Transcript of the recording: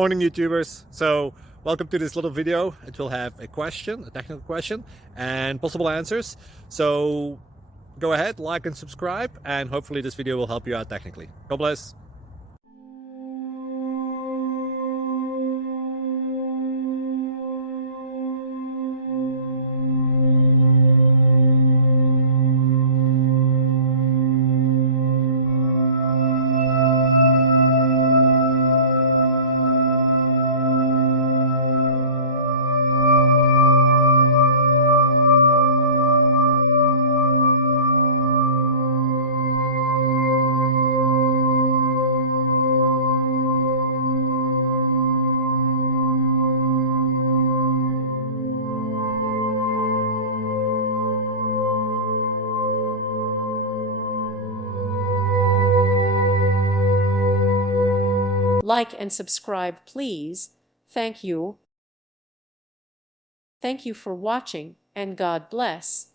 Morning, YouTubers. So welcome to this little video. It will have a question, a technical question, and possible answers. So go ahead, like and subscribe, and hopefully this video will help you out technically. God bless. Like and subscribe, please. Thank you. Thank you for watching, and God bless.